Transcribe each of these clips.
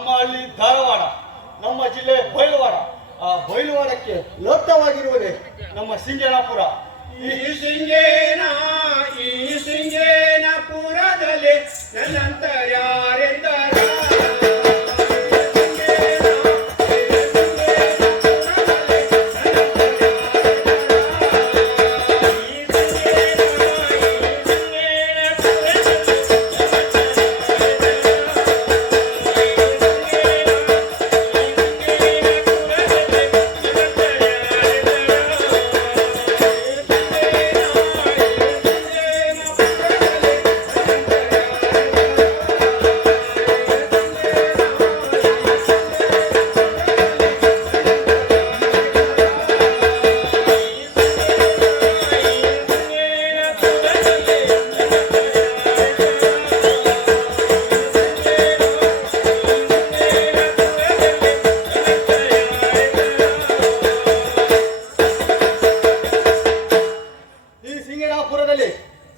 ನಮ್ಮ ಹಳ್ಳಿ ಧಾರವಾಡ, ನಮ್ಮ ಜಿಲ್ಲೆ ಬೈಲವಾಡ. ಆ ಬೈಲವಾಡಕ್ಕೆ ಲಭ್ಯವಾಗಿರುವುದೇ ನಮ್ಮ ಸಿಂಗೇನಾಪುರ. ಈ ಸಿಂಗೇನಪುರದಲ್ಲಿ ನನ್ನಂತ ಯಾರೆಂದರ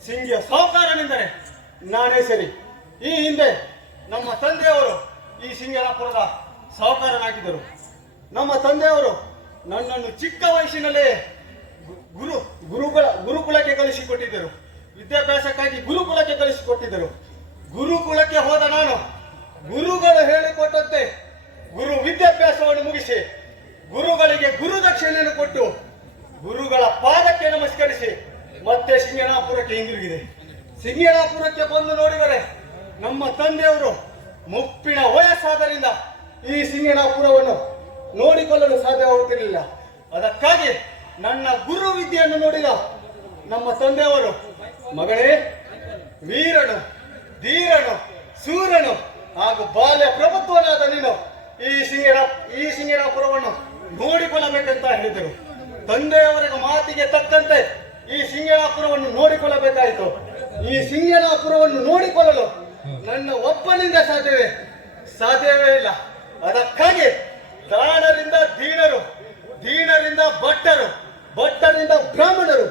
ಸಿಂಗಿಯ ಸಾಹುಕಾರನೆಂದರೆ ನಾನೇ ಸರಿ. ಈ ಹಿಂದೆ ನಮ್ಮ ತಂದೆಯವರು ಈ ಸಿಂಗೇನಾಪುರದ ಸಾಹುಕಾರನಾಗಿದ್ದರು. ನಮ್ಮ ತಂದೆಯವರು ನನ್ನನ್ನು ಚಿಕ್ಕ ವಯಸ್ಸಿನಲ್ಲೇ ಗುರುಕುಲಕ್ಕೆ ಕಳಿಸಿಕೊಟ್ಟಿದ್ದರು. ವಿದ್ಯಾಭ್ಯಾಸಕ್ಕಾಗಿ ಗುರುಕುಲಕ್ಕೆ ಕಳಿಸಿಕೊಟ್ಟಿದ್ದರು. ಗುರುಕುಲಕ್ಕೆ ಹೋದ ನಾನು ಗುರುಗಳು ಹೇಳಿಕೊಟ್ಟಂತೆ ಗುರು ವಿದ್ಯಾಭ್ಯಾಸವನ್ನು ಮುಗಿಸಿ ಗುರುಗಳಿಗೆ ಗುರುದಕ್ಷಿಣೆಯನ್ನು ಕೊಟ್ಟು ಗುರುಗಳ ಪಾದಕ್ಕೆ ನಮಸ್ಕರಿಸಿ ಮತ್ತೆ ಸಿಂಗೇನಾಪುರಕ್ಕೆ ಹಿಂದಿರುಗಿದೆ. ಸಿಂಗೇನಾಪುರಕ್ಕೆ ಬಂದು ನೋಡಿದರೆ ನಮ್ಮ ತಂದೆಯವರು ಮುಪ್ಪಿನ ವಯಸ್ಸಾದ್ದರಿಂದ ಈ ಸಿಂಗೇನಾಪುರವನ್ನು ನೋಡಿಕೊಳ್ಳಲು ಸಾಧ್ಯವಾಗುತ್ತಿರಲಿಲ್ಲ. ಅದಕ್ಕಾಗಿ ನನ್ನ ಗುರು ವಿದ್ಯೆಯನ್ನು ನೋಡಿದ ನಮ್ಮ ತಂದೆಯವರು, ಮಗನೇ, ವೀರನು, ಧೀರನು, ಸೂರನು ಹಾಗೂ ಬಾಲ್ಯ ಪ್ರಭುತ್ವನಾದ ನೀನು ಈ ಸಿಂಗೇನಾಪುರವನ್ನು ನೋಡಿಕೊಳ್ಳಬೇಕಂತ ಹೇಳಿದರು. ತಂದೆಯವರ ಮಾತಿಗೆ ತಕ್ಕಂತೆ ಈ ಸಿಂಗೇನಾಪುರವನ್ನು ನೋಡಿಕೊಳ್ಳಬೇಕಾಯಿತು. ಈ ಸಿಂಗೇನಾಪುರವನ್ನು ನೋಡಿಕೊಳ್ಳಲು ನನ್ನ ಒಬ್ಬನಿಂದ ಸಾಧ್ಯವೇ ಇಲ್ಲ. ಅದಕ್ಕಾಗಿ ದಾನರಿಂದ ದೀನರು, ದೀನರಿಂದ ಭಟ್ಟರು, ಭಟ್ಟರಿಂದ ಬ್ರಾಹ್ಮಣರು,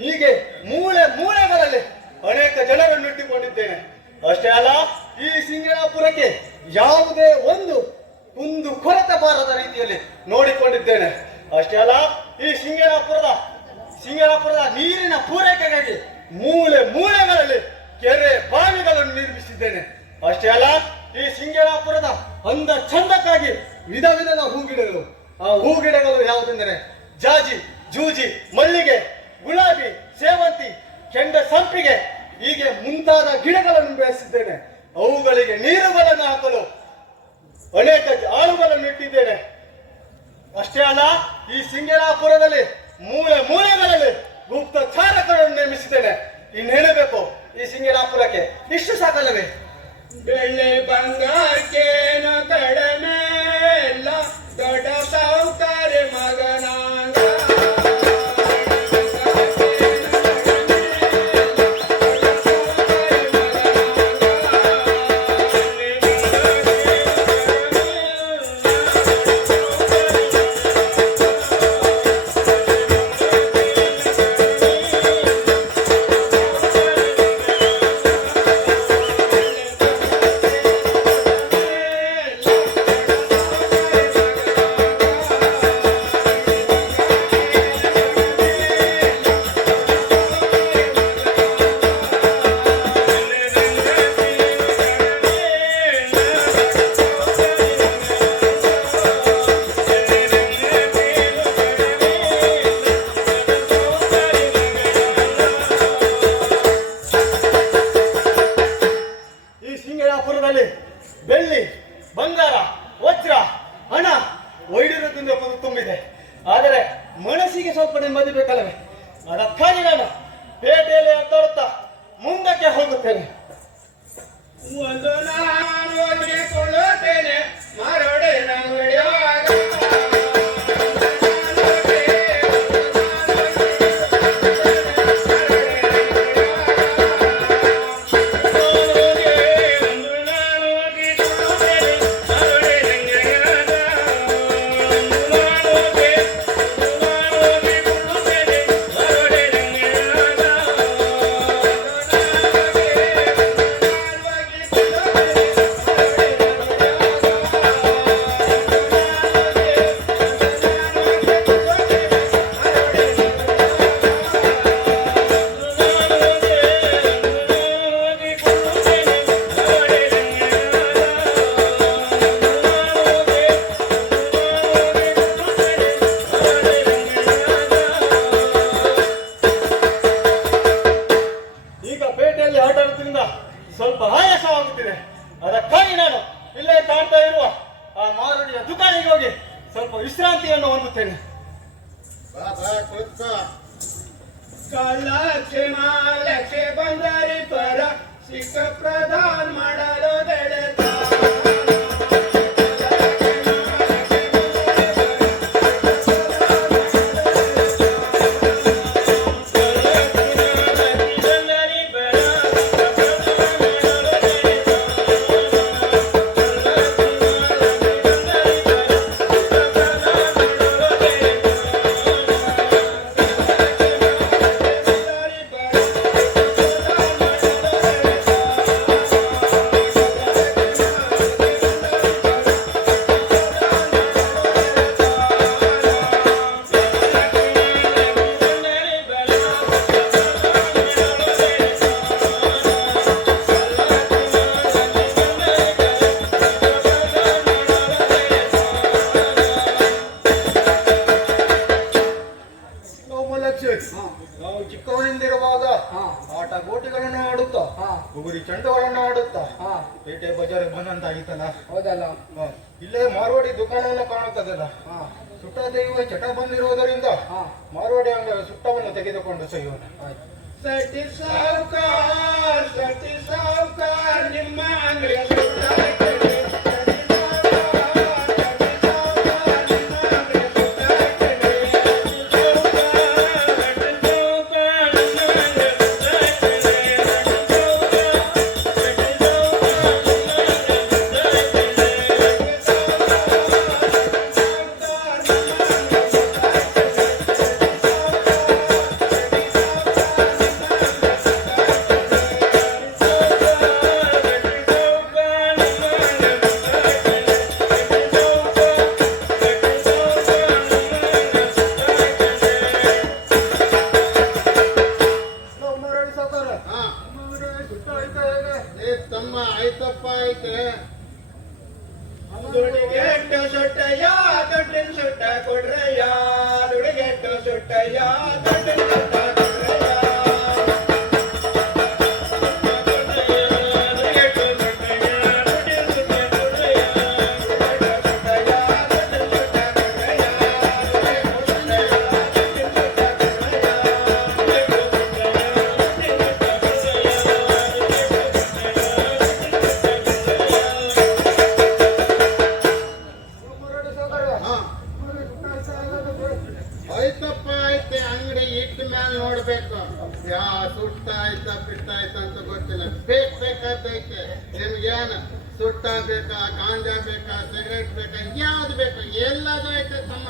ಹೀಗೆ ಮೂಲೆ ಮೂಲೆಗಳಲ್ಲಿ ಅನೇಕ ಜನರನ್ನು ಇಟ್ಟುಕೊಂಡಿದ್ದೇನೆ. ಅಷ್ಟೇ ಅಲ್ಲ, ಈ ಸಿಂಗೇನಾಪುರಕ್ಕೆ ಯಾವುದೇ ಒಂದು ಕುಂದು ಕೊರತೆ ಬಾರದ ರೀತಿಯಲ್ಲಿ ನೋಡಿಕೊಂಡಿದ್ದೇನೆ. ಅಷ್ಟೇ ಅಲ್ಲ, ಈ ಸಿಂಗೇನಾಪುರದ ನೀರಿನ ಪೂರೈಕೆಗಾಗಿ ಮೂಲೆ ಮೂಲೆಗಳಲ್ಲಿ ಕೆರೆ ಬಾವಿಗಳನ್ನು ನಿರ್ಮಿಸಿದ್ದೇನೆ. ಅಷ್ಟೇ ಅಲ್ಲ, ಈ ಸಿಂಗೇನಾಪುರದ ಅಂದ ಚಂದಕ್ಕಾಗಿ ವಿಧ ವಿಧದ ಹೂಗಿಡಗಳು. ಆ ಹೂಗಿಡಗಳು ಯಾವುದೆಂದರೆ ಜಾಜಿ, ಜೂಜಿ, ಮಲ್ಲಿಗೆ, ಗುಲಾಬಿ, ಸೇವಂತಿ, ಕೆಂಡ ಸಂಪಿಗೆ, ಹೀಗೆ ಮುಂತಾದ ಗಿಡಗಳನ್ನು ಬೆಳೆಸಿದ್ದೇನೆ. ಅವುಗಳಿಗೆ ನೀರುಗಳನ್ನು ಹಾಕಲು ಅನೇಕ ಆಳುಗಳನ್ನು ಇಟ್ಟಿದ್ದೇನೆ. ಅಷ್ಟೇ ಅಲ್ಲ, ಈ ಸಿಂಗೇನಾಪುರದಲ್ಲಿ ಮೂಲೆ ಮೂಲೆಗಳಲ್ಲಿ ಗುಪ್ತಚಾರಕರನ್ನು ನೇಮಿಸಿದ್ದೇನೆ. ಇನ್ನೇನು ಬೇಕು ಈ ಸಿಂಗೇನಾಪುರಕ್ಕೆ? ಇಷ್ಟು ಸಾಕಲ್ಲವೇ? ಬೆಳ್ಳಿ ಬಂಗಾರಕ್ಕೇನು ಕಡಿಮೆ ಇಲ್ಲ, ದೊಡ್ಡ ಸಾಹುಕಾರ ಮಗನಾಗ. ಬೆಳ್ಳಿ, ಬಂಗಾರ, ವಜ್ರ, ಹಣ, ವೈಡೂರ್ಯದಿಂದ ತುಂಬಿದೆ. ಆದರೆ ಮನಸ್ಸಿಗೆ ಸ್ವಲ್ಪ ನೆಮ್ಮದಿ ಬೇಕಲ್ಲವೇ? ಅದಕ್ಕಾಗಿ ನಾನು ಪೇಟೆಯಲ್ಲಿ ಅಡ್ಡಾಡುತ್ತಾ ಮುಂದಕ್ಕೆ ಹೋಗುತ್ತೇನೆ. ಒಂದು ನಾನು ಒದಗಿಕೊಳ್ಳುತ್ತೇನೆ ಮರಡೆ ನಂಗಡಿಯಾಗ. ವಿಶ್ರಾಂತಿಯನ್ನು ಹೊಂದುತ್ತೇನೆ. ಬಾ ಬಾ ಕೂತ್ಕೋ. ಕಲಾಕ್ಷೆ ಮಾಲಕ್ಷೆ ಬಂದರಿ ಪರ ಸಿಕ್ಕ ಪ್ರಧಾನ ಮಾಡಲು ಬೆಳೆದ ನಾವು ಚಿಕ್ಕವರಿಂದಿರುವಾಗ ಆಟ ಗೋಟಿಗಳನ್ನು ಆಡುತ್ತಾ ಬುಗುರಿ ಚೆಂಡುಗಳನ್ನು ಆಡುತ್ತಾ ಪೇಟೆ ಬಜಾರಿಗೆ ಬಂದಂತಾಗಿತ್ತಲ್ಲ. ಹೌದಲ್ಲ. ಇಲ್ಲೇ ಮಾರ್ವಾಡಿ ದುಕಾನವನ್ನು ಕಾಣುತ್ತದಲ್ಲ. ಸುಟ್ಟ ತೆಗೆಯುವ ಚಟ ಬಂದಿರುವುದರಿಂದ ಮಾರ್ವಾಡಿ ಅಂಗಡಿ ಸುಟ್ಟವನ್ನು ತೆಗೆದುಕೊಂಡು ಸೈಯೋಣ. ಸಟಿ ಸಾವುಕಾರ ನಿಮ್ಮ ಅಂಗಡಿಯ ಸುಟ್ಟ ತಮ್ಮ ಆಯ್ತಪ್ಪ ಐತೆ. ದುಡಿಗೆಟ್ಟು ಸುಟ್ಟಯ್ಯ ದೊಡ್ಡಿನ ಸುಟ್ಟ ಕೊಡ್ರಯ್ಯ, ದುಡಿಗೆಟ್ಟು ಸುಟ್ಟಯ್ಯ ದೊಡ್ಡಿನ ಸುಟ್ಟ ಕೊಡ್ರಯ್ಯ. ಆಯ್ತಪ್ಪ ಐತೆ ಅಂಗಡಿ ಇಟ್ಟ ಮೇಲೆ ನೋಡ್ಬೇಕು. ಯಾ ಸುಟ್ಟ ಆಯ್ತಾ ಬಿಟ್ಟ ಆಯ್ತಾ ಅಂತ ಗೊತ್ತಿಲ್ಲ. ಬೇಕಾದೈತೆ ನಿಮ್ಗೇನು ಸುಟ್ಟ ಬೇಕಾ, ಗಾಂಜಾ ಬೇಕಾ, ಸಿಗರೇಟ್ ಬೇಕಾ, ಯಾವ್ದು ಬೇಕಾ ಎಲ್ಲದು ಐತೆ ತಮ್ಮ.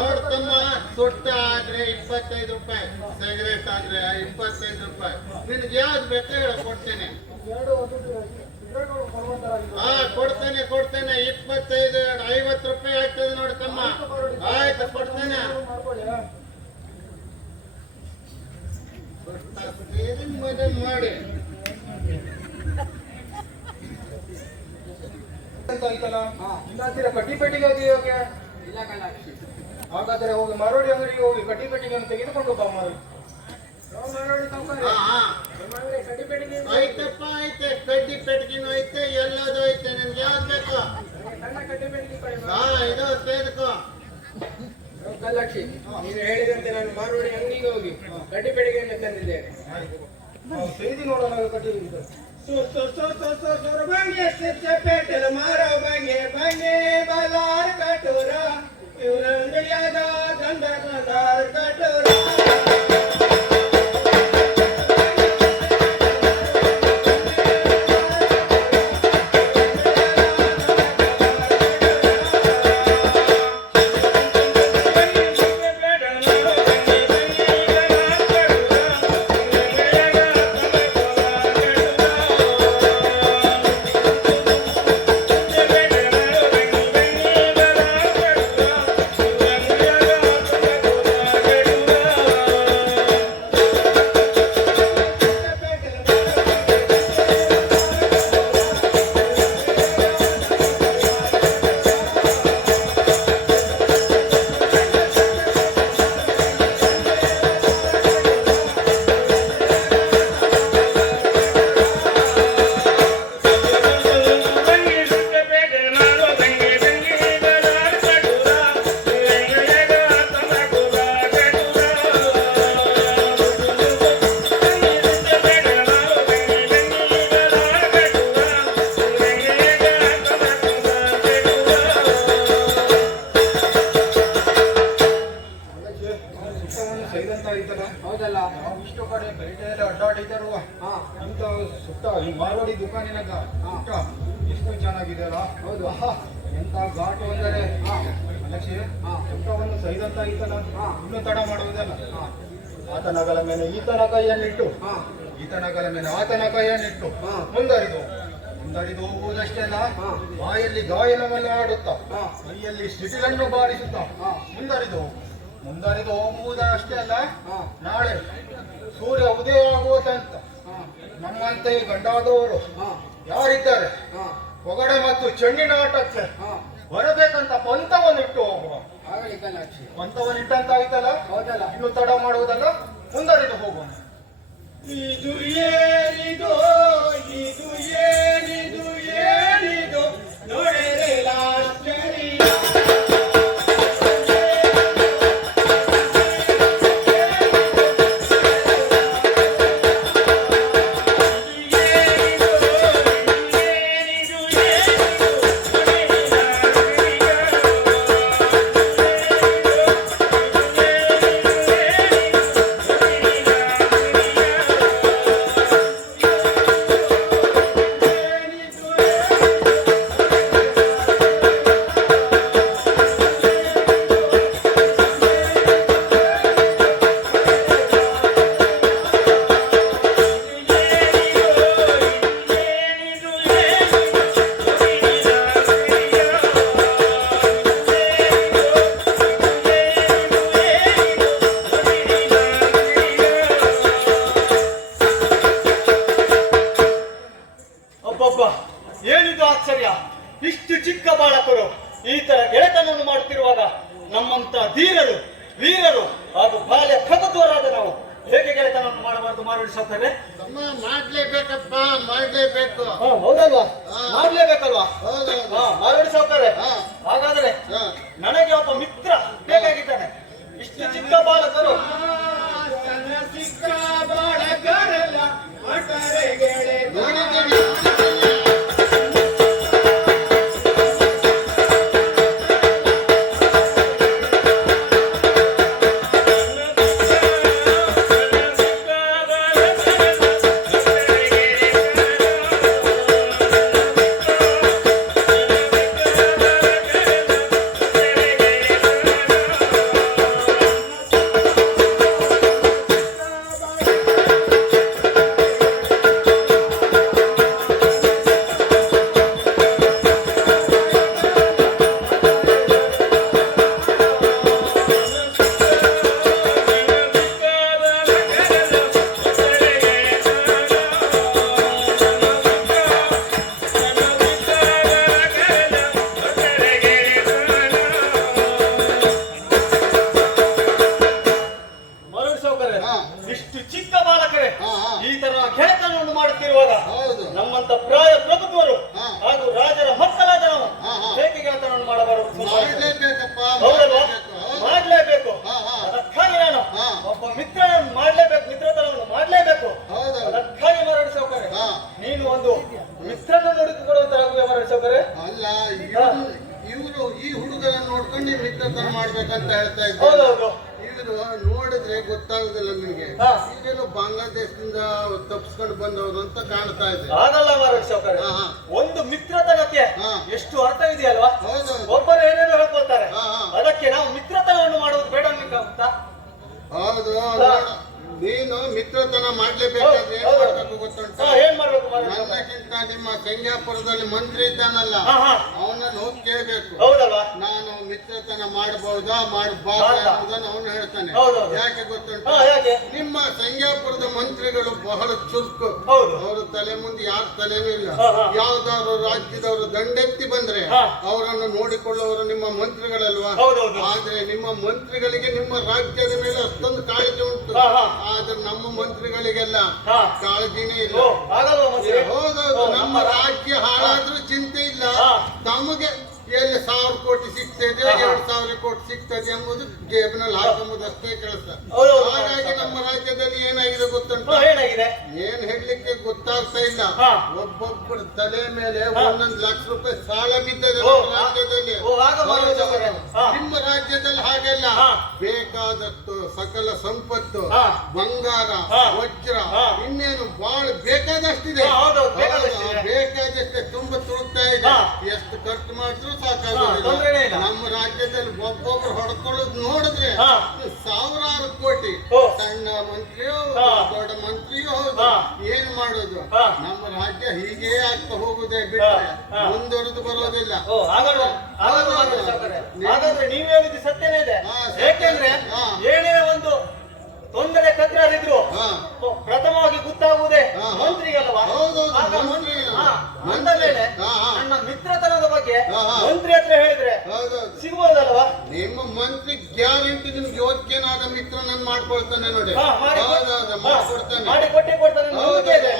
ನೋಡ್ತಮ್ಮ, ಸುಟ್ಟ ಆದ್ರೆ 25 ರೂಪಾಯಿ, ಸಿಗರೇಟ್ ಆದ್ರೆ 25 ರೂಪಾಯಿ. ನಿನ್ಗೆ ಯಾವ್ದು ಬೇಕಾ ಹೇಳ ಕೊಡ್ತೇನೆ. ಕೊಡ್ತೇನೆ 25 50 ರೂಪಾಯಿ ಆಗ್ತದೆ ನೋಡ್ತಮ್ಮ. ಆಯ್ತು ಕೊಡ್ತೇನೆ. ಮದುವೆ ಮಾಡಿ ಅಂತ ಆಯ್ತಲ್ಲ. ಇಲ್ಲಾಂತೀರ ಕಡ್ಡಿಪೇಟೆಗೆ ಹೋಗಿ ಹೋಗಿ ಇಲ್ಲ ಕಲಾಕ್ಷಿ. ಹಾಗಾದ್ರೆ ಹೋಗಿ ಮಾರೋಡಿ ಅಂಗಡಿಗೆ ಹೋಗಿ ಕಡ್ಡಿಪೇಟೆಗೆ ತೆಗೆದುಕೊಂಡು ಬಾ ಮಾರೋಡಿ. ಆಯ್ತಪ್ಪ ಐತೆ, ಕಡ್ಡಿ ಪೆಟ್ಟಿಗೆನೂ ಐತೆ, ಎಲ್ಲದೂ ಐತೆ. ನಿಮ್ಗೆ ಯಾವ್ದು ಬೇಕು? ಇದು ತೆಗೆದುಕೋ. ಕಲಾಕ್ಷಿ, ನೀನು ಹೇಳಿದಂತೆ ನಾನು ಮಾರುವಾಡಿ ಅಂಗಡಿಗೆ ಹೋಗಿ ಕಡ್ಡಿ ಪೆಟ್ಟಿಗೆಯನ್ನು ತಂದಿದ್ದೇನೆ. ಸೇದಿ ನೋಡೋಣ ಕಡ್ಡಿ. ಬಂಗೆ ಪೇಟೆಲ ಮಾರೋ ಬಂಗೆ ಬಲಾರ್ ಕಟೋರ ಇವ್ರ ಅಂಗಡಿಯಾಗ ಗಂಡ ಬಲಾರ್ ಕಟೋರ. ಮಾರ್ವಾಡಿನ ಊಟ ಎಷ್ಟು ಚೆನ್ನಾಗಿದೆ ಅಲ್ಲ. ಹೌದು. ಆಹಾ, ಎಂತ ಘಾಟು ಅಂದರೆ ಲಕ್ಷ್ಮಿ ಊಟವನ್ನು ಸೈದಂತ ಈತನ ಇನ್ನೂ ತಡ ಮಾಡುವುದಲ್ಲ. ಆತನಗಲ ಮೇಲೆ ಈತನ ಕೈಯನ್ನಿಟ್ಟು ಈತನಗಲ ಮೇಲೆ ಆತನ ಕೈಯನ್ನಿಟ್ಟು ಮುಂದರಿದು ಹೋಗುವುದಷ್ಟೇ ಅಲ್ಲ, ಬಾಯಲ್ಲಿ ಗಾಯನವನ್ನು ಆಡುತ್ತಾ ಕೈಯಲ್ಲಿ ಸಿಟಿಲನ್ನು ಬಾರಿಸುತ್ತಾ ಮುಂದರಿದು ಹೋಗುವುದಷ್ಟೇ ಅಲ್ಲ, ನಾಳೆ ಸೂರ್ಯ ಉದಯ ಆಗುವುದಂತ ನಮ್ಮಂತೆ ಗಂಡಾದವರು ಯಾರಿದ್ದಾರೆ ಹೊಗಡೆ ಮತ್ತು ಚೆಂಡಿನ ಆಟಕ್ಕೆ ಬರಬೇಕಂತ ಪಂಥವನ್ನಿಟ್ಟು ಹೋಗುವ. ಆಗಲಿ ಕಲಾಕ್ಷಿ. ಪಂಥವನ್ನಿಟ್ಟಂತಾಯ್ತಲ್ಲ, ಹೌದಲ್ಲ. ಇನ್ನು ತಡ ಮಾಡುವುದಲ್ಲ, ಮುಂದರಿದು ಹೋಗೋಣ. ಇದು ಏನಿದು ಇದು ಏನಿದು ಏನಿದು ನೋಡಿರೆ ಆಶ್ಚರ್ಯ. ಏನಿದು ಆಶ್ಚರ್ಯ! ಇಷ್ಟು ಚಿಕ್ಕ ಬಾಲಕರು ಈ ತರ ಗೆಳೆತನವನ್ನು ಮಾಡುತ್ತಿರುವಾಗ ನಮ್ಮಂತ ಧೀರರು ವೀರರು ಹಾಗೂ ಬಾಲ್ಯ ಪ್ರಗತಿವರಾದ ನಾವು ಹೇಗೆ ಗೆಳೆತನವನ್ನು ಮಾಡಬಾರದು ಮಾರುಡಿ ಸಾಕ್ತಾರೆ? ಮಾಡ್ಲೇಬೇಕಪ್ಪ, ಮಾಡ್ಲೇಬೇಕು. ಹೌದಲ್ವಾ? ಮಾಡ್ಲೇಬೇಕಲ್ವಾ? ಹೌದೌದು. ಮಾರುಡಿ ಸಾಕ್ತಾರೆ. ಹಾ. ಹಾಗಾದ್ರೆ ಹಾ. ನನಗೆ ಒಬ್ಬ ಮಿತ್ರ ಬೇಕಾಗಿದ್ದಾನೆ. ಇಷ್ಟು ಚಿಕ್ಕ ಬಾಲಕರು ನೋಡಿದ್ದೀವಿ. ಇಷ್ಟು ಚಿಕ್ಕ ಬಾಲಕರೇ ಈ ತರ ಗೆಳೆತನವನ್ನು ಮಾಡುತ್ತಿರುವಾಗ ಹೌದು. ನಮ್ಮಂತ ಪ್ರಾಯ ಪ್ರಭುತ್ವರು ಹಾ. ಹಾಗೂ ರಾಜರ ಮಕ್ಕಳಾದ ನಾವು ಹಾ. ಹೇಗೆ ಗೆಳೆತನವನ್ನು ಮಾಡಬಾರದು? ಮಾಡ್ಲೇಬೇಕಪ್ಪ, ಹೌದಲ್ವಾ? ಮಾಡ್ಲೇಬೇಕು. ಮಾಡ್ಲೇಬೇಕು. ಹಾ, ಹಾ. ಅದಕ್ಕಾಗಿ ನಾನು ಹಾ. ಒಬ್ಬ ಮಿತ್ರನನ್ನು ಮಾಡ್ಲೇಬೇಕು, ಮಿತ್ರತನವನ್ನು ಮಾಡ್ಲೇಬೇಕು. ಹೌದು. ಅದಕ್ಕಾಗಿ ಮಾರಾಟ ಸೌಕರ್ಯ ಹಾ. ನೀನು ಒಂದು ಮಿತ್ರನನ್ನು ಹುಡುಕಿಕೊಳ್ಳುವಂತಾಗುವೆ ಮಾರಾಟ ಸೌಕರ್ಯ. ಅಲ್ಲ, ಇವರು ಈ ಹುಡುಗರನ್ನು ನೋಡ್ಕೊಂಡು ನೀವು ಮಿತ್ರತನ ಮಾಡ್ಬೇಕಂತ ಹೇಳ್ತಾ ಇದ್ದಾರೆ. ಹೌದೌದು. ಇವರು ನೋಡಿದ್ರೆ ಗೊತ್ತಾಗುದಿಲ್ಲ ನಿಮಗೆ, ಹಾ. ಈಗೇನು ಬಾಂಗ್ಲಾದೇಶದಿಂದ ತಪ್ಪಿಸ್ಕೊಂಡು ಬಂದವರು ಅಂತ ಕಾಣ್ತಾ ಇದೆ. ಆಗಲ್ಲ ಮಾರಾಟ ಸೌಕರ್ಯ. ಹಾ, ಹಾ. ಒಂದು ಮಿತ್ರತನಕ್ಕೆ ಹಾ. ಎಷ್ಟು ಅರ್ಥವಿದೆಯಲ್ವಾ? ಹೌದು. ಒಬ್ಬರು ಏನೇನು ಹೇಳ್ಕೊಳ್ತಾರೆ, ಹಾ, ಹಾ. ಅದಕ್ಕೆ ನಾವು ಮಿತ್ರತನವನ್ನು ಮಾಡುವುದು ಬೇಡ ಅಂತ. ಹೌದು. ಹಾ. ನೀನು ಮಿತ್ರತನ ಮಾಡ್ಲೇಬೇಕಾದ್ರೆ ಏನ್ ಹೌದು. ಮಾಡ್ಬೇಕು ಗೊತ್ತುಂಟ? ಏನ್ ಮಾಡ್ಬೇಕು ಮಾರಾಟ ಸೌಕರ್ಯ? ನನ್ನಕ್ಕಿಂತ ನಿಮ್ಮ ಸಂಗ್ಯಾಪುರದಲ್ಲಿ ಮಂತ್ರಿ ಇದ್ದಾನಲ್ಲ, ಹಾ, ಹಾ. ಅವನನ್ನು ಹೋಗಿ ಕೇಳ್ಬೇಕು. ಹೌದಲ್ವಾ? ನಾನು ಮಿತ್ರತನ ಮಾಡಬಹುದಾ ಮಾಡಬಾರ್ದಾ ಅನ್ನೋದನ್ನ ಅವನು ಹೇಳ್ತಾನೆ. ಹೌದೌದು. ಯಾಕೆ ಗೊತ್ತುಂಟ? ಹಾ, ಯಾಕೆ? ನಿಮ್ಮ ಸಂಗ್ಯಾಪುರದ ಮಂತ್ರಿಗಳು ಬಹಳ ಚುರುಕು. ಹೌದು. ಅವರ ತಲೆ ಮುಂದೆ ಯಾರ ತಲೆನೂ ಇಲ್ಲ. ಹಾ, ಹಾ. ಯಾವ್ದಾದ್ರು ರಾಜ್ಯದವರು ದಂಡೆತ್ತಿ ಬಂದ್ರೆ ಹಾ. ಅವರನ್ನು ನೋಡಿಕೊಳ್ಳುವವರು ನಿಮ್ಮ ಮಂತ್ರಿಗಳಲ್ವಾ? ಹೌದೌದು. ಆದ್ರೆ ನಿಮ್ಮ ಮಂತ್ರಿಗಳಿಗೆ ನಿಮ್ಮ ರಾಜ್ಯದ ಮೇಲೆ ಅಷ್ಟೊಂದು ಕಾಳಜಿ ಉಂಟು. ಹಾ, ಹಾ. ಆದ್ರೆ ನಮ್ಮ ಮಂತ್ರಿಗಳಿಗೆಲ್ಲ ಹಾ. ಕಾಳಜಿನೇ ಇಲ್ಲ. ಆಗಲ್ವಾ ಮಂತ್ರಿ? ಹೌದೌದು. ಓ, ನಮ್ಮ ರಾಜ್ಯ ಹಾಳಾದ್ರೂ ಚಿಂತೆ ಇಲ್ಲ, ಹಾ. ತಮಗೆ ಎಲ್ಲಿ 1000 ಕೋಟಿ ಸಿಗ್ತದೆ 2000 ಕೋಟಿ ಸಿಗ್ತದೆ ಎಂಬುದು ಜೇಬಿನಲ್ಲಿ ಹಾಕುವುದಷ್ಟೇ ಕೆಲಸ. ಹಾಗಾಗಿ ನಮ್ಮ ರಾಜ್ಯದಲ್ಲಿ ಏನಾಗಿದೆ ಗೊತ್ತುಂಟು? ಏನಾಗಿದೆ? ಏನ್ ಹೇಳಲಿಕ್ಕೆ ಗೊತ್ತಾಗ್ತಾ ಇಲ್ಲ. ಒಬ್ಬೊಬ್ಬರ ತಲೆ ಮೇಲೆ 1 ಲಕ್ಷ ರೂಪಾಯಿ ಸಾಲ ಬಿದ್ದದೆ ನಮ್ಮ ರಾಜ್ಯದಲ್ಲಿ. ನಿಮ್ಮ ರಾಜ್ಯದಲ್ಲಿ ಹಾಗೆಲ್ಲ ಬೇಕಾದಷ್ಟು ಸಕಲ ಸಂಪತ್ತು, ಬಂಗಾರ, ವಜ್ರ, ಇನ್ನೇನು ಬಹಳ ಬೇಕಾದಷ್ಟಿದೆ. ಬೇಕಾದಷ್ಟೇ ತುಂಬ ತುಳುಕ್ತಾ ಇದೆ. ಎಷ್ಟು ಖರ್ಚು ಮಾಡಿದ್ರು ಸಾಕಾಗೋದಿಲ್ಲ. ನಮ್ಮ ರಾಜ್ಯದಲ್ಲಿ ಒಬ್ಬೊಬ್ರು ಹೊಡ್ಕೊಳ್ಳೋದು ನೋಡಿದ್ರೆ ಸಾವಿರಾರು ಕೋಟಿ. ಸಣ್ಣ ಮಂತ್ರಿಯೋ ದೊಡ್ಡ ಮಂತ್ರಿಯೋ ಹೌದು, ಏನ್ ಮಾಡೋದು? ನಮ್ಮ ರಾಜ್ಯ ಹೀಗೆ ಆಗ್ತಾ ಹೋಗುದೇ ಬಿಟ್ಟರೆ ಮುಂದುವರೆದು ಬರೋದಿಲ್ಲ. ಹಾಗಾದ್ರೆ ನೀವು ಹೇಳಿದ್ದು ಸತ್ಯನೇ ಇದೆ. ಏಕೆಂದ್ರೆ ಏನೇ ಒಂದು ತೊಂದರೆ ತಕರಾರಿದ್ರು ಪ್ರಥಮವಾಗಿ ಗೊತ್ತಾಗುವುದೇ ಮಂತ್ರಿಗಲ್ವಾ? ಅಂದ ಮೇಲೆ ನನ್ನ ಮಿತ್ರತನದ ಬಗ್ಗೆ ಮಂತ್ರಿ ಹತ್ರ ಹೇಳಿದ್ರೆ ಸಿಗ್ಬೋದಲ್ವಾ? ನಿಮ್ಮ ಮಂತ್ರಿ ಗ್ಯಾರಂಟಿ ನಿಮ್ಗೆ ಯೋಗ್ಯನಾದ ಮಿತ್ರ ನಾನು ಮಾಡ್ಕೊಳ್ತಾನೆ ನೋಡಿ. ಮಾಡಿ ಕೊಟ್ಟೆ ಕೊಡ್ತಾನೆ.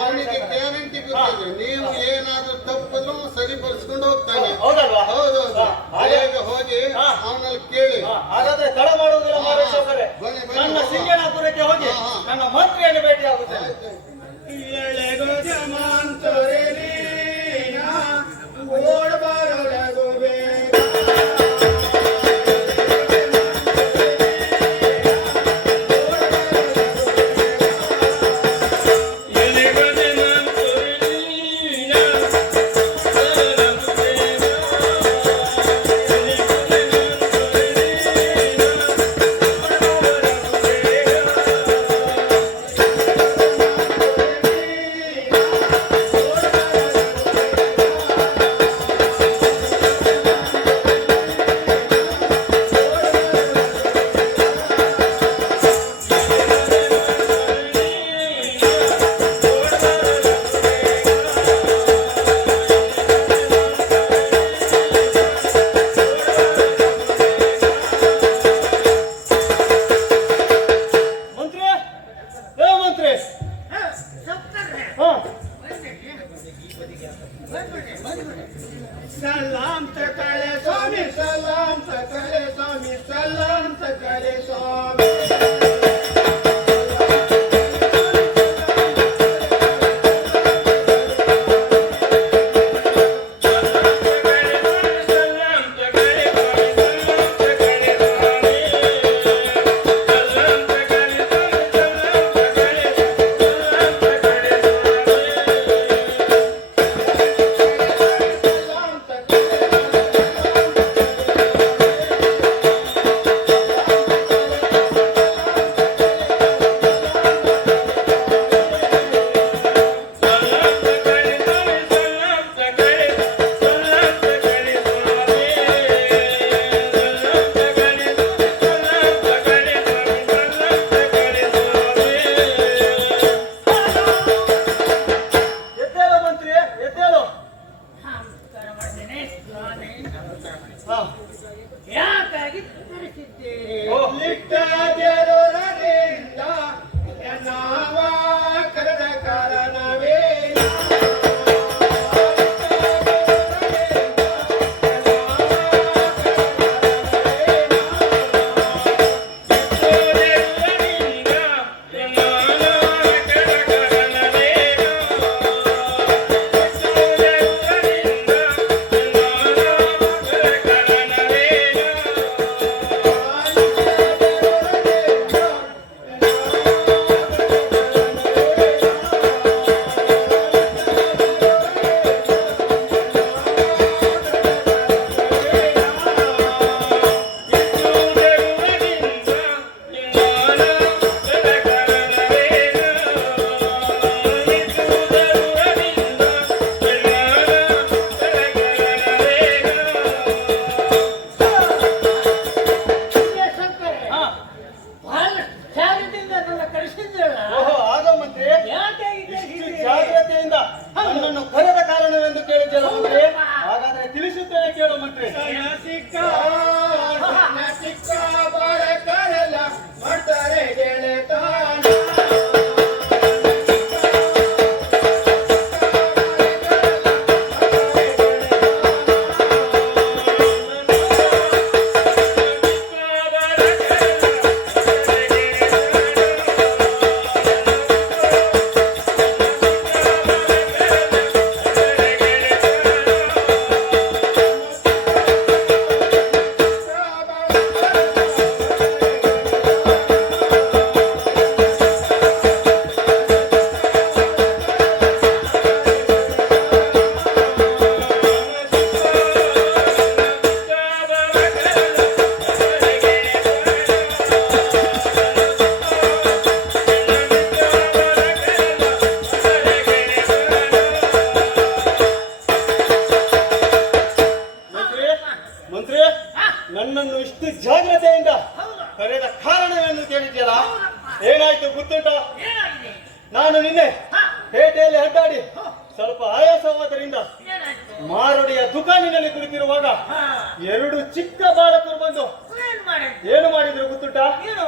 ಅವನಿಗೆ ಗ್ಯಾರಂಟಿ ಗೊತ್ತಿದೆ. ನೀವು ಏನಾದ್ರೂ ತಪ್ಪನ್ನು ಸರಿಪಡಿಸ್ಕೊಂಡು ಹೋಗ್ತಾನೆ. ಹೌದಲ್ವಾ? ಹೌದೌದು. ಬೇಗ ಹೋಗಿ ಅವನಲ್ಲಿ ಕೇಳಿ. ಹಾಗಾದ್ರೆ ತಡ ಮಾಡುವುದಿಲ್ಲ ಮಾರೇಶ್ವರರೇ. ನನ್ನ ಸಿಂಗನಾಪುರಕ್ಕೆ ಹೋಗಿ ನನ್ನ ಮಂತ್ರಿಯನ್ನು ಭೇಟಿ ಆಗುತ್ತೇನೆ. Salam takale Swami, salam takale Swami, salam takale Swami. ಯಾಕಾಗಿ ತಿಳಿಸಿದ್ದೀರಿ? ಕರೆದ ಕಾರಣವೇ ನನ್ನನ್ನು ಇಷ್ಟು ಜಾಗ್ರತೆಯಿಂದ ಕರೆದ ಕಾರಣವನ್ನು ಕೇಳಿದ್ಯಲ್ಲ, ಏನಾಯ್ತು ಗೊತ್ತುಂಟ? ಏನಾಗಿದೆ? ನಾನು ನಿನ್ನೆ ಪೇಟೆಯಲ್ಲಿ ಅಡ್ಡಾಡಿ ಸ್ವಲ್ಪ ಆಯಾಸವಾದ್ದರಿಂದ ಮಾರುಡಿಯ ದುಕಾನಿನಲ್ಲಿ ಕುಳಿತಿರುವಾಗ ಹಾ, 2 ಚಿಕ್ಕ ಬಾಲಕರು ಬಂದು ಏನ್ ಮಾಡಿದ್ರಿ? ಏನು ಮಾಡಿದ್ರು ಗೊತ್ತುಂಟ? ಏನು?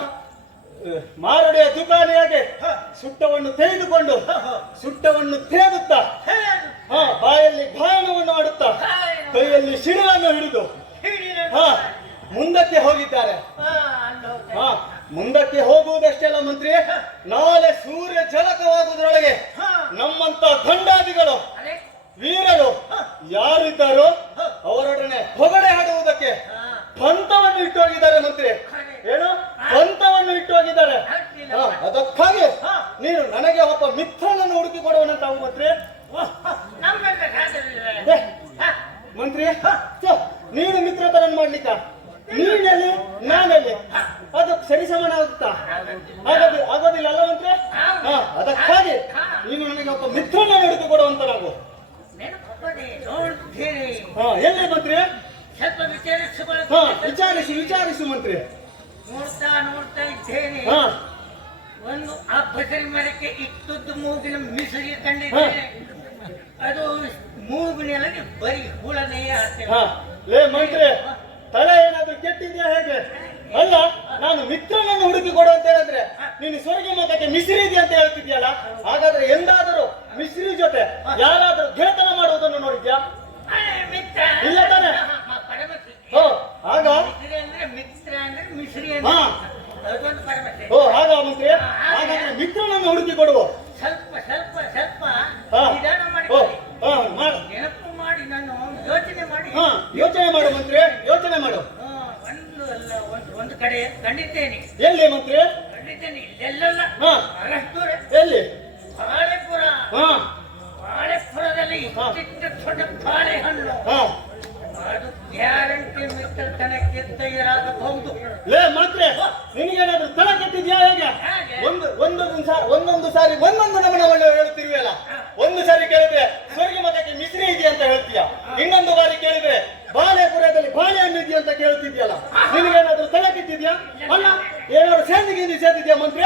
ಮಾರುಡಿಯ ದುಕಾನಿಯಾಗೆ ಸುಟ್ಟವನ್ನು ತೆಗೆದುಕೊಂಡು ಸುಟ್ಟವನ್ನು ತೇಗುತ್ತಾ ಹೇಳು. ಬಾಯಲ್ಲಿ ಗಾಯನವನ್ನು ಆಡುತ್ತಾ ಕೈಯಲ್ಲಿ ಶಿಡಿಲನ್ನು ಹಿಡಿದು ಹಿಡಿದು. ಮುಂದಕ್ಕೆ ಹೋಗಿದ್ದಾರೆ. ಅಲ್ಲಿ ಹೋಗ್ತಾರೆ. ಮುಂದಕ್ಕೆ ಹೋಗುವುದಷ್ಟೇ ಅಲ್ಲ ಮಂತ್ರಿ, ನಾಳೆ ಸೂರ್ಯ ಝಳಕವಾಗುವುದರೊಳಗೆ ನಮ್ಮಂತ ಗಂಡಾದಿಗಳು ಅರೆ, ವೀರರು ಯಾರಿದ್ದಾರೋ ಅವರೊಡನೆ ಹೊಗಡೆ ಆಡುವುದಕ್ಕೆ ಪಂಥವನ್ನು ಇಟ್ಟು ಹೋಗಿದ್ದಾರೆ ಮಂತ್ರಿ. ಏನು ಪಂಥವನ್ನು ಇಟ್ಟು ಹೋಗಿದ್ದಾರೆ. ಅದಕ್ಕಾಗಿ ನೀನು ನನಗೆ ಒಬ್ಬ ಮಿತ್ರನನ್ನು ಹುಡುಕಿ ಕೊಡುವನಂತಾವು ಮಂತ್ರಿ. ನಮ್ಮೆಲ್ಲ ಸಾಧ್ಯವಿಲ್ಲ. ಮಂತ್ರಿ ನೀನು ಮಿತ್ರತನ ಮಾಡ್ಲಿಕ್ಕ ನೀನಲ್ಲಿ ನಾನಲ್ಲಿ ಅದು ಸರಿಸಮಾನ ಆಗುತ್ತಾ? ಆಗೋದಿಲ್ಲ ಅಲ್ಲ ಮಂತ್ರಿ? ಅದಕ್ಕಾಗಿ ನೀನು ನನಗೆ ಒಬ್ಬ ಮಿತ್ರನನ್ನು ಹುಡುಕಿ ಕೊಡುವಂತ ನಾವು. ನೆನಪದೆ ನೋಡ್ತೀನಿ. ಎಲ್ಲಿ ಮಂತ್ರಿ? ಸ್ವಲ್ಪ ವಿಚಾರಿಸಿಕೊಳ್ಳ. ವಿಚಾರಿಸು ಮಂತ್ರಿ. ನೋಡ್ತಾ ಇದ್ದೇನೆ. ಒಂದು ಆ ಬಸರಿ ಮರಕ್ಕೆ ಇಟ್ಟದ್ದು ಮೂಗಿನ ಮಿಸರಿ ಕಂಡಿದ್ದೇನೆ. ಅದು ಮೂಗಿನಲ್ಲಿ ಬರೀ ಹುಳನೇ ಆಗ್ತೇವೆ. ಲೇ ಮಂತ್ರಿ, ತಲೆ ಏನಾದ್ರೂ ಕೆಟ್ಟಿದ್ಯಾ ಹೇಗೆ? ಅಲ್ಲ, ನಾನು ಮಿತ್ರನನ್ನು ಹುಡುಕಿ ಕೊಡು ಅಂತ ಹೇಳಿದ್ರೆ ನೀನು ಸ್ವರ್ಗ ಮಗಕ್ಕೆ ಮಿಶ್ರಿ ಇದೆಯಾ ಅಂತ ಹೇಳ್ತಿದ್ಯಲ್ಲ. ಹಾಗಾದ್ರೆ ಎಂದಾದರೂ ಮಿಶ್ರಿ ಜೊತೆ ಯಾರಾದ್ರೂ ಗೆಳೆತನ ಮಾಡುವುದನ್ನು ನೋಡಿದ್ಯಾ? ಮಿತ್ರ ಇಲ್ಲ ತಾನೆ? ಪರಮಶ್ರೀ. ಆಗ ಮಿತ್ರ ಅಂದ್ರೆ ಮಿಶ್ರಿ ಹಾ. ಅದೊಂದು ಪರಮಶ್ರೀ. ಹಾಗ ಮಂತ್ರಿ, ಹಾಗಾದ್ರೆ ಮಿತ್ರನನ್ನು ಹುಡುಕಿ ಕೊಡುವ. ಸ್ವಲ್ಪ ಹಾ. ನಿಧಾನ ಮಾಡಿ ಮಾಡು. ನೆನಪು ಮಾಡಿ ನಾನು ಯೋಚನೆ ಮಾಡಿ. ಯೋಚನೆ ಮಾಡು ಮಂತ್ರಿ, ಯೋಚನೆ ಮಾಡು. ಒಂದು ಅಲ್ಲ ಒಂದು ಕಡೆ ಕಂಡಿದ್ದೇನೆ. ಎಲ್ಲಿ ಮಂತ್ರಿ? ಕಂಡಿದ್ದೇನೆ ಇಲ್ಲೆಲ್ಲ ಹಾ. ಬಹಳಷ್ಟು ಎಲ್ಲಿ? ಬಾಳೆಪುರ. ಬಾಳೆಪುರದಲ್ಲಿ ಚಿಕ್ಕ ದೊಡ್ಡ ಬಾಳೆಹಣ್ಣು. ಅದು ಗ್ಯಾರಂಟಿ ಮಿತ್ರತನಕ್ಕೆ ತಯಾರಾಗಬಹುದು. ಲೇ ಮಾತ್ರ ನಿನಗೇನಾದ್ರೂ ತಲೆ ಕೆಟ್ಟಿದ್ಯಾ ಹೇಗೆ? ಒಂದೊಂದು ಸಾರಿ ಒಂದೊಂದು ನಮನವನ್ನು ಹೇಳುತ್ತಿರುವೆಯಲ್ಲ. ಒಂದು ಸಾರಿ ಕೇಳಿದ್ರೆ ಸ್ವರ್ಗ ಮತಕ್ಕೆ ಮಿಶ್ರಿ ಇದೆಯಾ ಅಂತ ಹೇಳ್ತೀಯ, ಇನ್ನೊಂದು ಬಾರಿ ಕೇಳಿದ್ರೆ ಬಾಳೆಪುರದಲ್ಲಿ ಬಾಳೆಹಣ್ಣು ಇದೆಯಾ ಅಂತ ಕೇಳ್ತಿದ್ಯಲ್ಲ. ನಿನಗೇನಾದ್ರೂ ತಲೆ ಕೆಟ್ಟಿದ್ಯಾ? ಅಲ್ಲ, ಏನಾದ್ರು ಸೇದಿದ್ಯಾ ಮಂತ್ರಿ?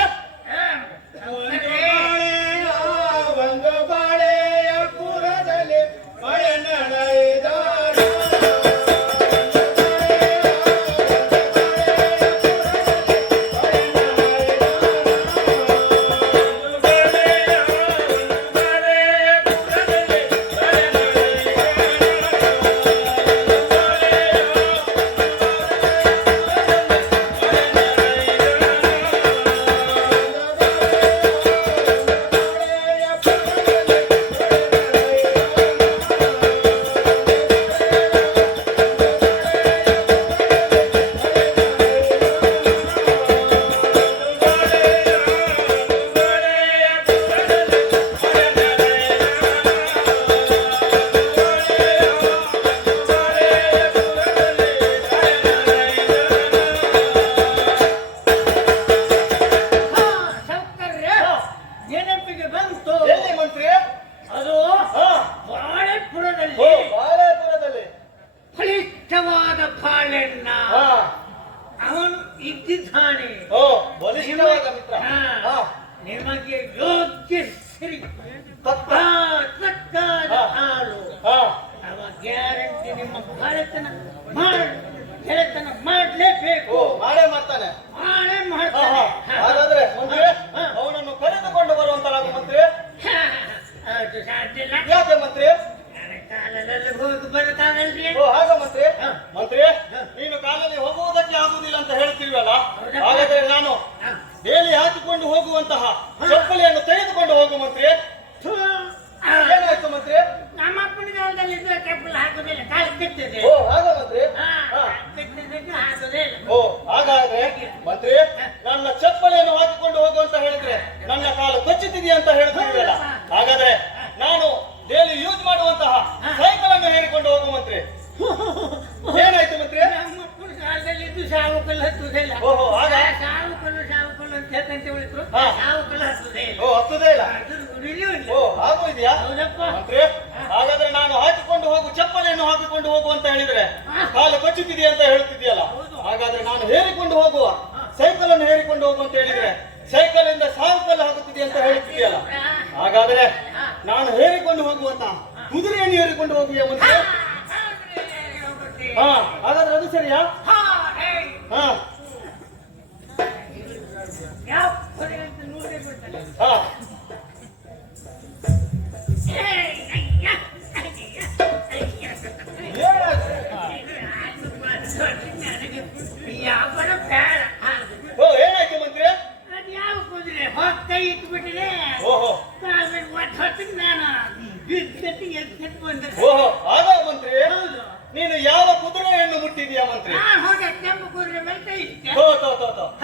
ಒಂದು ಬಾಳೆಯ ಪುರದಲ್ಲಿ ಮಳೆ ನಡೆಯಿದಾರ. ಇದ್ದಿದ್ದಾನೆ. ಬಲಿಷ್ಠವಾದ ಮಿತ್ರ. ನಿಮಗೆ ಯೋಗ್ಯ ಸರಿ ತಕ್ಕಾದ ಹಾಲು. ಅವ ಗ್ಯಾರಂಟಿ ನಿಮ್ಮ ಗೆಳೆತನ ಮಾಡಲೇಬೇಕು. ಮಾಡೇ ಮಾಡ್ತಾನೆ. ಹಾಗಾದ್ರೆ ಅವನನ್ನು ಕರೆದುಕೊಂಡು ಬರುವಂತಲಾಗು ಮಂತ್ರಿ. ಅದು ಸಾಧ್ಯ ಇಲ್ಲ. ಯಾಕೆ ಮಂತ್ರಿ? ಕಾಲದಲ್ಲಿ ಹೋಗಿ ಬರಕಾಗಲ್ರಿ. ಹಾಗ ಮಂತ್ರಿ. ಮಂತ್ರಿ, ನೀನು ಕಾಲಲ್ಲಿ ಹೋಗುವುದಕ್ಕೆ ಆಗುವುದಿಲ್ಲ ಅಂತ ಹೇಳ್ತಿಲ್ವಲ್ಲ, ಹಾಗಾದ್ರೆ ನಾನು ಬೇಲಿ ಹಾಕಿಕೊಂಡು ಹೋಗುವಂತಹ ಚಪ್ಪಲಿಯನ್ನು ತೆಗೆದುಕೊಂಡು ಹೋಗು ಮಂತ್ರಿ. ಏನಾಯ್ತು ಮಂತ್ರಿ? ನಮ್ಮ ಅಪ್ಪನ ಕಾಲದಲ್ಲಿ ಚಪ್ಪಲಿ ಹಾಕುದಿಲ್ಲ, ಕಾಲು ಬಿಟ್ಟಿದೆ. ಹಾಗ ಮಂತ್ರಿ. ಹಾಕುದೇ ಇಲ್ಲ. ಹಾಗಾದ್ರೆ ಮಂತ್ರಿ, ನನ್ನ ಚಪ್ಪಲಿಯನ್ನು ಹಾಕಿಕೊಂಡು ಹೋಗು ಅಂತ ಹೇಳಿದ್ರೆ ನನ್ನ ಕಾಲು ಕಚ್ಚುತ್ತಿದೆಯಾ ಅಂತ ಹೇಳ್ತಿದ್ವಲ್ಲ, ಹಾಗಾದ್ರೆ ನಾನು ಡೈಲಿ ಯೂಸ್ ಮಾಡುವಂತಹ ಸೈಕಲ್ ಅನ್ನು ಹೇರಿಕೊಂಡು ಹೋಗು ಮಂತ್ರಿ. ಏನಾಯ್ತು ಮಂತ್ರಿ? ನಮ್ಮ ಅಪ್ಪನ ಕಾಲದಲ್ಲಿ ಇದು ಸಾವು ಕಲ್ಲು ಹತ್ತುದಿಲ್ಲ. ಹಾಗ ಸಾವು ಕಲ್ಲು ಅಂತ ಹೇಳ್ತಂತೆ ಉಳಿದ್ರು. ಸಾವು ಕಲ್ಲು ಹತ್ತುದೇ ಇಲ್ಲ. ಹತ್ತುದೇ ಇಲ್ಲ. ಹಾಗೂ ಇದೆಯಾ ಮಂತ್ರಿ? ಹಾಗಾದ್ರೆ ನಾನು ಹಾಕಿಕೊಂಡು ಹೋಗು ಚಪ್ಪಲಿಯನ್ನು ಹಾಕಿಕೊಂಡು ಹೋಗು ಅಂತ ಹೇಳಿದ್ರೆ ಕಾಲು ಕಚ್ಚುತ್ತಿದೆಯಾ ಅಂತ ಹೇಳ್ತಿದ್ಯಲ್ಲ, ನಾನು ಹೇರಿಕೊಂಡು ಹೋಗುವ, ಸೈಕಲ್ ಅನ್ನು ಹೇರಿಕೊಂಡು ಹೋಗು ಅಂತ ಹೇಳಿದ್ರೆ ಸೈಕಲ್ ಇಂದ ಸಾಂಕಲ್ ಆಗುತ್ತಿದೆ ಅಂತ ಹೇಳ್ತಿದೆಯಲ್ಲ. ಹಾಗಾದ್ರೆ ನಾನು ಹೇರಿಕೊಂಡು ಹೋಗುವಂತ ಕುದುರೆಯನ್ನು ಹೇರಿಕೊಂಡು ಹೋಗುವ ಮುಂದೆ. ಹಾ, ಹಾಗಾದ್ರೆ ಅದು ಸರಿಯಾ? ಹಾ, ಯಾವ ಕುದುರೆ ಅಂತ ನೋಡೇ ಬಿಡ್ತಾನೆ. ಹಾ, ಯಾವನ ಬೇಡ. ಓ, ಏನಾಯ್ತು ಮಂತ್ರಿ? ಅದು ಯಾವ ಕುದುರೆ ಹೊತ್ತ ಕೈ ಇಟ್ಬಿಟ್ಟಿದೆ. ಓಹೋ ಆಮೇಲೆ ಒಟ್ಟು ಹೊತ್ತಿಗೆ ನಾನು ಬಿದ್ದಟ್ಟಿಗೆ ಎದ್ದು ಬಂದೆ. ಓಹೋ, ಆಗ ಮಂತ್ರಿ ಹೌದು, ನೀನು ಯಾವ ಕುದುರೆಯನ್ನು ಮುಟ್ಟಿದೀಯಾ ಮಂತ್ರಿ? ನಾನು ಹೋಗಿ ಕೆಂಪು ಕುದುರೆ ಮೇಲೆ ಕೈ ಇಟ್ಟೆ.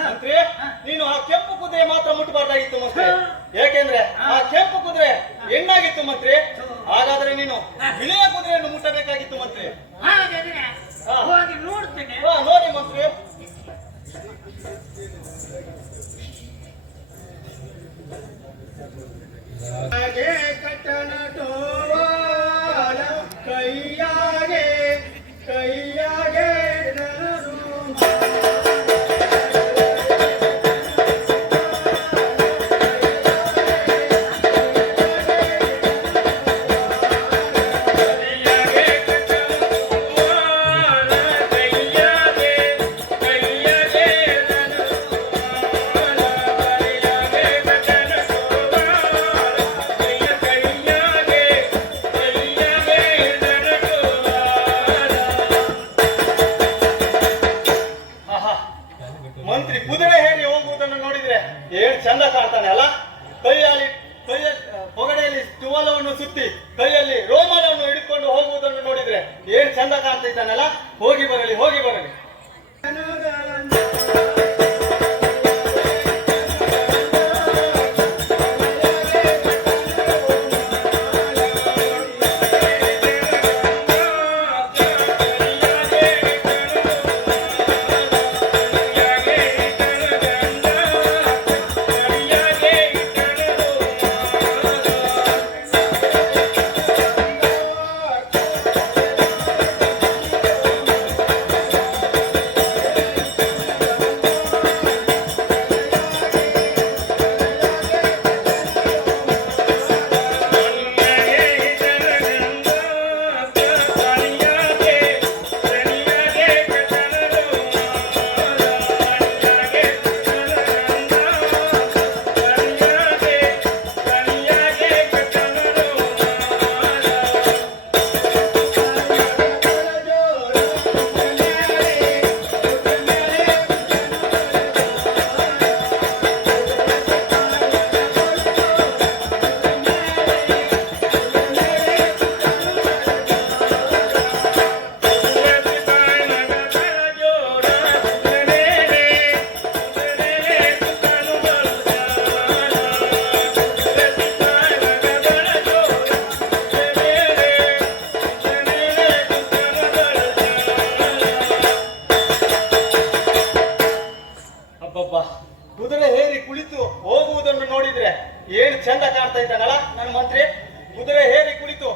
ಮಂತ್ರಿ, ನೀನು ಆ ಕೆಂಪು ಕುದುರೆ ಮಾತ್ರ ಮುಟ್ಟಬಾರ್ದಾಗಿತ್ತು ಮಂತ್ರಿ. ಯಾಕೆಂದ್ರೆ ಆ ಕೆಂಪು ಕುದುರೆ ಹೆಣ್ಣಾಗಿತ್ತು ಮಂತ್ರಿ. ಹಾಗಾದ್ರೆ ನೀನು ಬಿಳಿಯ ಕುದುರೆಯನ್ನು ಮುಟ್ಟಬೇಕಾಗಿತ್ತು ಮಂತ್ರಿ. ಹಾಗಾದ್ರೆ ಹೋಗಿ ನೋಡ್ತೇನೆ. ಹಾ, ನೋಡಿ ಮಂತ್ರಿ. ಹಾಗೆ ಕಟ್ಟನ ಟೋವಾಲ ಕೈಯಾಗೆ ನರು ಆಹಾ, ಮಂತ್ರಿ ಕುದುರೆ ಹೇರಿ ಹೋಗುವುದನ್ನು ನೋಡಿದ್ರೆ ಏನ್ ಚಂದ ಕಾಣ್ತಾನೆ ಅಲ್ಲ. ಕೈಯ ಪೊಗಡೆಯಲ್ಲಿ ಟುವಾಲವನ್ನು ಸುತ್ತಿ ಕೈಯಲ್ಲಿ ರೋಮಾನವನ್ನು ಹಿಡ್ಕೊಂಡು ಹೋಗುವುದನ್ನು ನೋಡಿದ್ರೆ ಏನ್ ಚಂದ ಕಾಣ್ತಿದ್ದಾನಲ್ಲ. ಹೋಗಿ ಬರಲಿ, ಹೋಗಿ ಬರಲಿ. ಅಬ್ಬಬ್ಬಾ, ಕುದುರೆ ಹೇರಿ ಕುಳಿತು ಹೋಗುವುದನ್ನು ನೋಡಿದ್ರೆ ಏನು ಚಂದ ಕಾಣ್ತಾ ಇದ್ದಾನಲ್ಲ ನನ್ನ ಮಂತ್ರಿ. ಕುದುರೆ ಹೇರಿ ಕುಳಿತು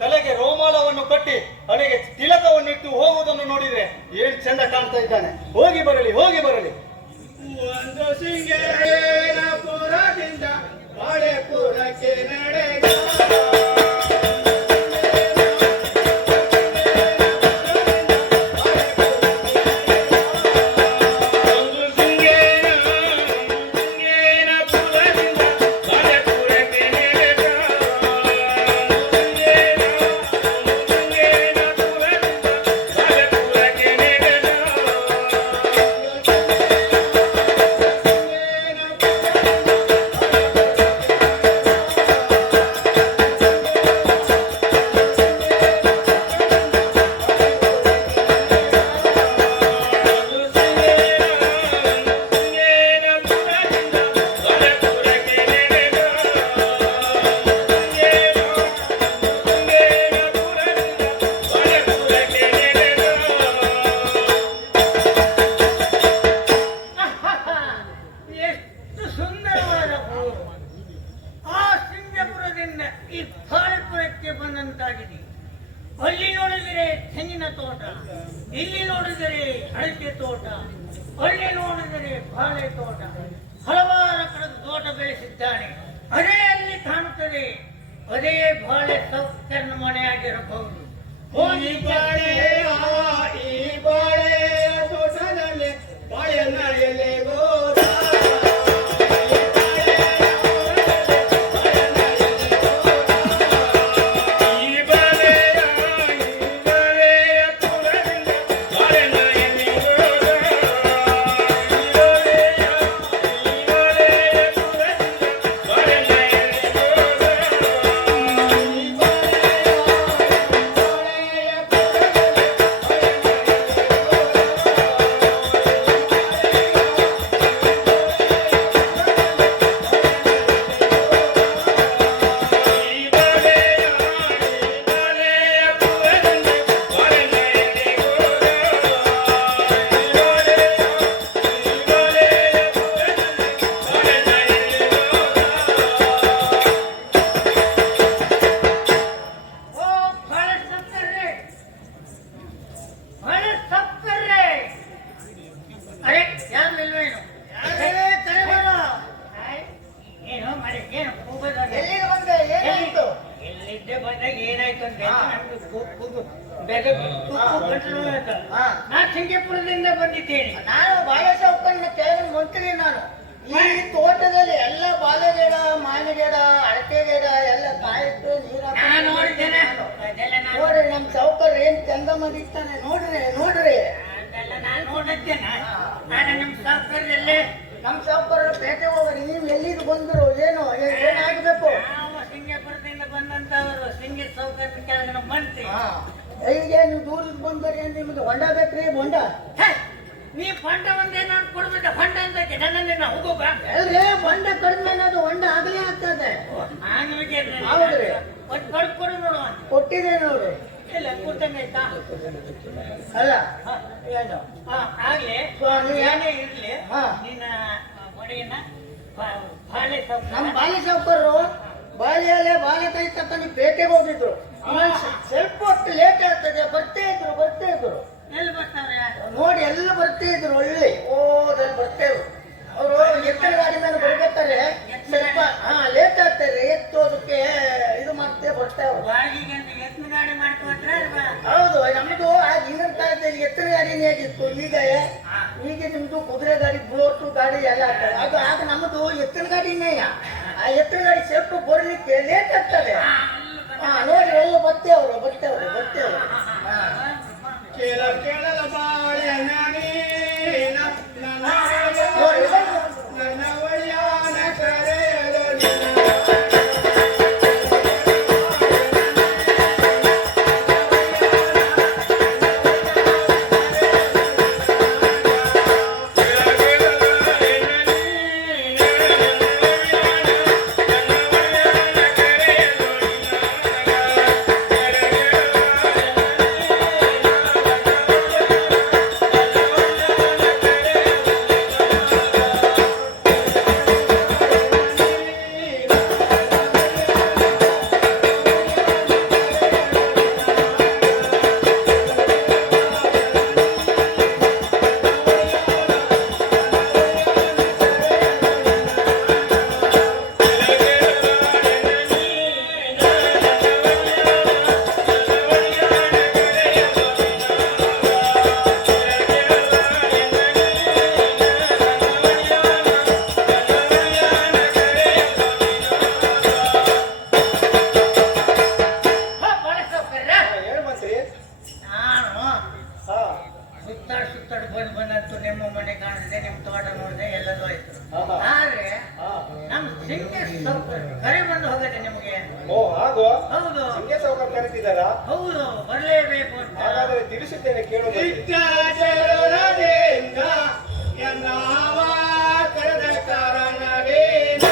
ತಲೆಗೆ ರೋಮಾಲವನ್ನು ಕಟ್ಟಿ ಹಣೆಗೆ ತಿಲಕವನ್ನು ಇಟ್ಟು ಹೋಗುವುದನ್ನು ನೋಡಿದ್ರೆ ಏನು ಚಂದ ಕಾಣ್ತಾ ಇದ್ದಾನೆ. ಹೋಗಿ ಬರಲಿ, ಹೋಗಿ ಬರಲಿ. ಒಂದು ಸಿಂಗೇನ ಪುರದಿಂದ ಬಾಳೆಪುರಕ್ಕೆ ನಡೆದ ತೆಂಗಿನ ತೋಟ, ಇಲ್ಲಿ ನೋಡಿದರೆ ಅಡಿಕೆ ತೋಟ, ಅಲ್ಲಿ ನೋಡಿದರೆ ಬಾಳೆ ತೋಟ, ಹಲವಾರು ಕಡೆ ತೋಟ ಬೆಳೆಸಿದ್ದಾನೆ. ಅದೇ ಅಲ್ಲಿ ಕಾಣುತ್ತದೆ, ಅದೇ ಬಾಳೆ ಸೌಕರ್ಯ ಮನೆಯಾಗಿರಬಹುದು. ಈ ಬಾಳೆ ತೋಟದಲ್ಲಿ ಬಾಳೆಯನ್ನ ಎಲೆ ಗೋರ ಓ ಬಾಳೆ ಸಕ್ಕರೆ, ಬಾಳೆ ಸಕ್ಕರೆ. ಅರೆ ಯಾರು ಇಲ್ವೇನು? ಏನು ಮಾಡಿ ಏನು ಎಲ್ಲಿಗೆ ಬಂದೆ? ಏನಾಯ್ತು? ಎಲ್ಲಿದ್ದೆ ಬಂದಾಗ ಏನಾಯ್ತು ಅಂತ ನಾನು ಸಿಂಗಪುರದಿಂದ ಬಂದಿದ್ದೇನೆ. ನಾನು ಬಾಳೆ ಚೌಕನ್ನ ಕೇವಲ ಮಂತ್ರಿ. ನಾನು ಈ ತೋಟದಲ್ಲಿ ಎಲ್ಲ ಬಾಳೆ ಗಿಡ, ಮಾವಿನ ಗಿಡ, ಅಡಕೆ ಗಿಡ ಎಲ್ಲ ಕಾಯಿಟ್ಟು ನೀರು ನಾನು ನೋಡಿದ್ದೇನೆ ಅದೆಲ್ಲ ನಾನು ನೋಡ್ರಿ ನಮ್ ಚೌಕರ್ ಏನ್ ಚಂದ ಮಾಡಿರ್ತಾನೆ. ನೋಡ್ರಿ ನೋಡ್ರಿ ಅದೆಲ್ಲ ನಾನು ನೋಡಿದ್ದೇನೆ. ನಾನು ನಿಮ್ಮ ಸಾಫ್ಟ್ವೇರ್ನಲ್ಲಿ ನಮ್ ಚೌಕರ್ ಪೇಟೆ ಹೋಗ್ರಿ. ನೀವು ಎಲ್ಲಿಗೆ ಬಂದ್ರು? ಏನು ಏನಾಗ್ಬೇಕು? ನಾವು ಸಿಂಗಪುರದಿಂದ ಬಂದಂತವರು ಸಿಂಗಿ ಸೌಕರ್ಯ ಕೆಳಗಿನ ಮಂತ್ರಿ. ಈಗ ನೀವು ದೂರದ ಬಂದರೆ ನಿಮ್ದು ಹೊಂಡ ಬೇಕ್ರಿ? ಹೊಂಡ ನೀ ಫಂಡ ಒಂದೇ ನಾನು ಕೊಡ್ಬೇಕ ಫಂಡ ಅಂತ ನನ್ನಲ್ಲಿ ಹೋಗೋಗ ಅಲ್ರಿ ಹೊಂಡ ಕಡಿಮೆ ಅನ್ನೋದು ಹೊಂಡ ಆಗಲೇ ಆಗ್ತದೆ. ಹೌದ್ರಿ. ಒಂದು ಕಡ್ ಕೊಡು ನೋಡುವ. ಕೊಟ್ಟಿದೆ ನೋಡ್ರಿ. ಇಲ್ಲ ಕೂತಂಗಾಯ್ತಾ? ಅಲ್ಲ ಹ. ಏನು ಆಗ್ಲಿ ಸ್ವಾಮಿ. ಏನೇ ಇರ್ಲಿ ಹಾ. ನಿನ್ನ ಒಡೆಯನ ಬಾಳೆ ಸೌಕರ್ಯ ನಮ್ ಬಾಲೆ ಚೌಕರು ಬಾಲ್ಯಲ್ಲೇ ಬಾಲೆಕಾಯಿ ತಕ್ಕ ಪೇಟೆಗೆ ಹೋಗಿದ್ರು. ಆಮೇಲೆ ಸ್ವಲ್ಪ ಹೊತ್ತು ಲೇಟ್ ಆಗ್ತದೆ. ಬರ್ತಾ ಇದ್ರು ಎಲ್ಲಿ ಬರ್ತಾವ್ರೆ? ನೋಡಿ ಎಲ್ಲ ಬರ್ತಾ ಇದ್ರು. ಒಳ್ಳೆ ಓದಲ್ಲಿ ಬರ್ತೇವೆ. ಅವರು ಎತ್ತಿನ ಗಾಡಿ ಮೇಲೆ ಬರ್ಬೇಕಾದ್ರೆ ಸ್ವಲ್ಪ ಲೇಟ್ ಆಗ್ತಾರೆ. ಎತ್ತೋದಕ್ಕೆ ಇದು ಮತ್ತೆ ಬರ್ತೇವೆ. ಬಾಗಿಗೆ ಅಂತ ಎತ್ತಿನ ಗಾಡಿ ಮಾಡ್ಕೊಟ್ರೆ ಹೌದು. ನಮ್ದು ಹಿಂದಿನ ಕಾಲದಲ್ಲಿ ಎತ್ತಿನ ಗಾಡಿನೇ ಆಗಿತ್ತು. ಈಗ ನಿಮ್ದು ಕುದುರೆ ಗಾಡಿ, ಬುಲೋಟು ಗಾಡಿ ಎಲ್ಲ ಆಗ್ತದೆ. ಅದು ಆಗ ನಮ್ದು ಎತ್ತಿನ ಗಾಡಿನೇ. ಆ ಎತ್ತಿನ ಗಾಡಿ ಸ್ವಲ್ಪ ಬರ್ಲಿಕ್ಕೆ ಲೇಟ್ ಆಗ್ತದೆ. ನೋಡಿ ಎಲ್ಲ ಬರ್ತೇವ್ರು. ಕೇಳಲ ಬಾಳೆ ನನ್ನ ಒಳ್ಯಾನ ಕರೆಯಲು ಬಂದಂತೂ ನಿಮ್ಮ ಮನೆ ಕಾಣಿಸಿದೆ, ನಿಮ್ಮ ತೋಟ ನೋಡಿದೆ, ಎಲ್ಲದೂ ಆಯ್ತು. ಆದ್ರೆ ನಮ್ಮ ಸಿಂಗೆ ಕರೆ ಬಂದು ಹೋಗತ್ತೆ ನಿಮಗೆ. ಓ ಹಾಗೋ? ಹೌದು ಸಿಂಗೆ ಸಾವುಕಾರ ಕರೀತಿದ್ದಾರಾ? ಹೌದು, ಬರಲೇಬೇಕು ಅಂತ. ಹಾಗಾದ್ರೆ ತಿಳಿಸುತ್ತೇನೆ ಕೇಳು. ಕರೆದ ಕಾರಣವೇನ?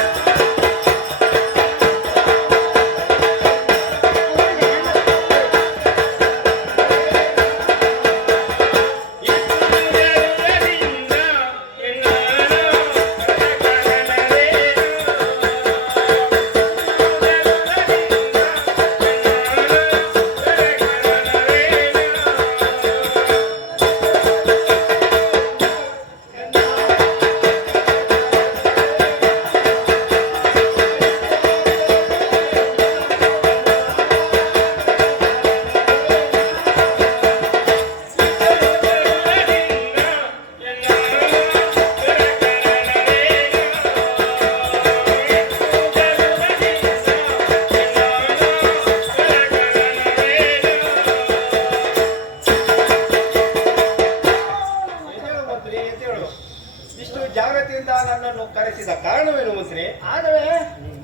ನನ್ನನ್ನು ಕರೆಸಿದ ಕಾರಣವೇನು ಮಂತ್ರಿ? ಆದರೆ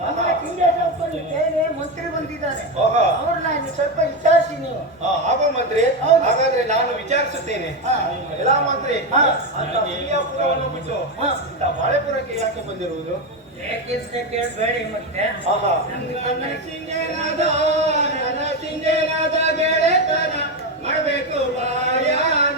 ನಮ್ಮ ಸಿಂಗೇಶ್ವರಪ್ಪನ ಸೇನೆ ಮಂತ್ರಿ ಬಂದಿದ್ದಾರೆ. ಓಹೋ. ಅವ್ರನ್ನ ಇನ್ನು ಸ್ವಲ್ಪ ವಿಚಾರಿಸಿ ನೀವು. ಆಗೋ ಮಂತ್ರಿ. ಹೌದು. ಹಾಗಾದ್ರೆ ನಾನು ವಿಚಾರಿಸುತ್ತೇನೆ. ಹಾ. ಎಲ್ಲ ಮಂತ್ರಿ, ಹಾ. ಅಂತ ಸಿಂಗಾಪುರವನ್ನು ಬಿಟ್ಟು ಹಾ. ಇಂಥ ಬಾಳೆಪುರಕ್ಕೆ ಯಾಕೆ ಬಂದಿರುವುದು? ಏಕೆಂತ ಕೇಳಬೇಡಿ ಮತ್ತೆ. ಆಹಾ. ನಮ್ಗೆ ತೊಂದರೆ ಸಿಂಗೇನಾದ ಗೆಳೆತನ ಮಾಡಬೇಕು ಬಾಯಾನ.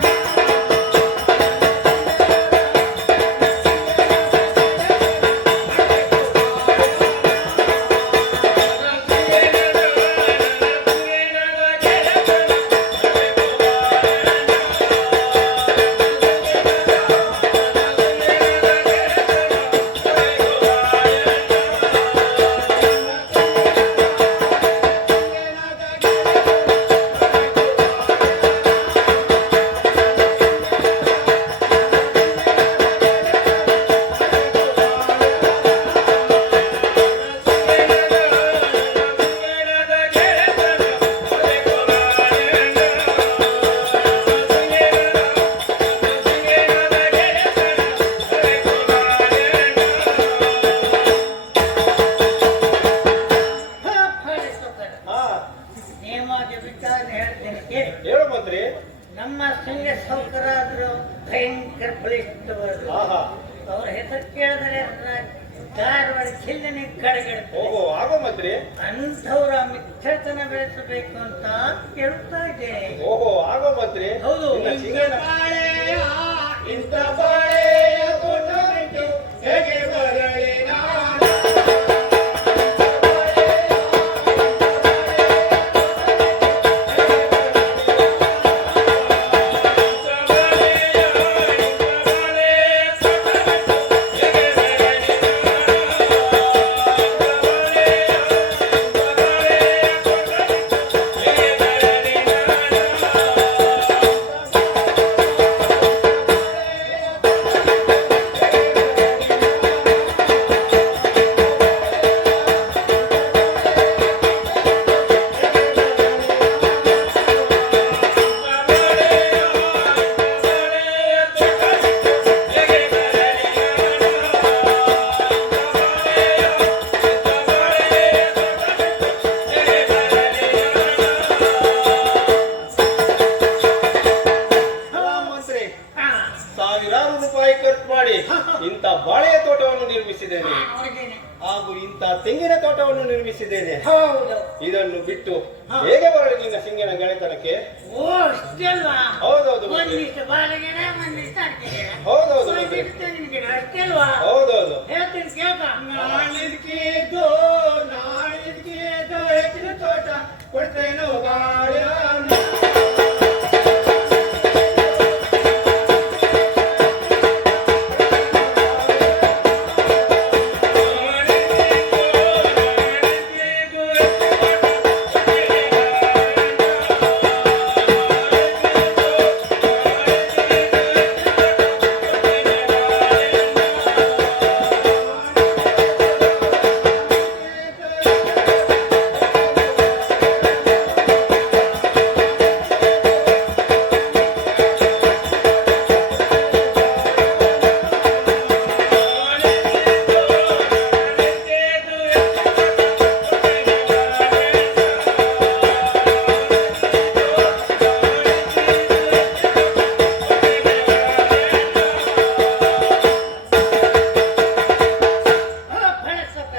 ಹಾ, ನೇಮಾದ ವಿಚಾರ ಹೇಳ್ತೇನೆ ಕೇಳಿ. ಹೇಳು ಮಂತ್ರಿ. ನಮ್ಮ ಸಿಂಗ ಸೌಕರಾದ್ರು ಭಯಂಕರ ಬಲಿಷ್ಠವರು. ಆಹಾ. ಅವ್ರ ಹೆಸರು ಕೇಳಿದರೆ ಧಾರವಾಡ ಜಿಲ್ಲೆನೇ ಕಡೆಗೆಡುತ್ತೆ. ಓಹೋ, ಆಗೋ ಮಂತ್ರಿ. ಅಂಥವ್ರ ಮಿತ್ರತನ ಬೆಳೆಸಬೇಕು ಅಂತ ಕೇಳ್ತಾ ಇದ್ದೇನೆ. ಓಹೋ, ಆಗೋ ಮಂತ್ರಿ. ಹೌದು. ಇನ್ನ ಸಿಂಗನ ಇಂಥ ಬಾಳೆಯ ತೋಟ ಬಿಟ್ಟು ಹೇಗೆ ಬರಲಿ ನಾನು? ಮಂತ್ರಿ, ಹಾ. ಸಾವಿರಾರು ರೂಪಾಯಿ ಖರ್ಚು ಮಾಡಿ ಇಂಥ ಬಾಳೆಯ ತೋಟವನ್ನು ನಿರ್ಮಿಸಿದ್ದೇನೆ ನೋಡಿದ್ದೇನೆ. ಹಾಗೂ ಇಂಥ ತೆಂಗಿನ ತೋಟವನ್ನು ನಿರ್ಮಿಸಿದ್ದೇನೆ. ಹೌದು. ಇದನ್ನು ಬಿಟ್ಟು ಹಾ. ಹೇಗೆ ಬರಲಿ ನಿನ್ನ ಸಿಂಗಿನ ಗೆಳೆತನಕ್ಕೆ? ಓ ಅಷ್ಟಲ್ವಾ? ಹೌದೌದು ಮಂತ್ರಿ. ಒಂದಿಷ್ಟು ಬಾಳೆಗಿಡ ಒಂದಿಷ್ಟು ಅಡಿಕೆ ಗಿಡ. ಹೌದೌದು ಮಂತ್ರಿ. ಒಂದಿಷ್ಟು ತೆಂಗಿನ ಗಿಡ ಅಷ್ಟಲ್ವಾ? ಹೌದೌದು. ಹೇಳ್ತೀನಿ ಕೇಳ್ಕ. ನಾಳಿದ್ಕಿದ್ದು ಹೆಚ್ಚಿನ ತೋಟ ಕೊಡ್ತೇನೋ ಬಾಳೆನ.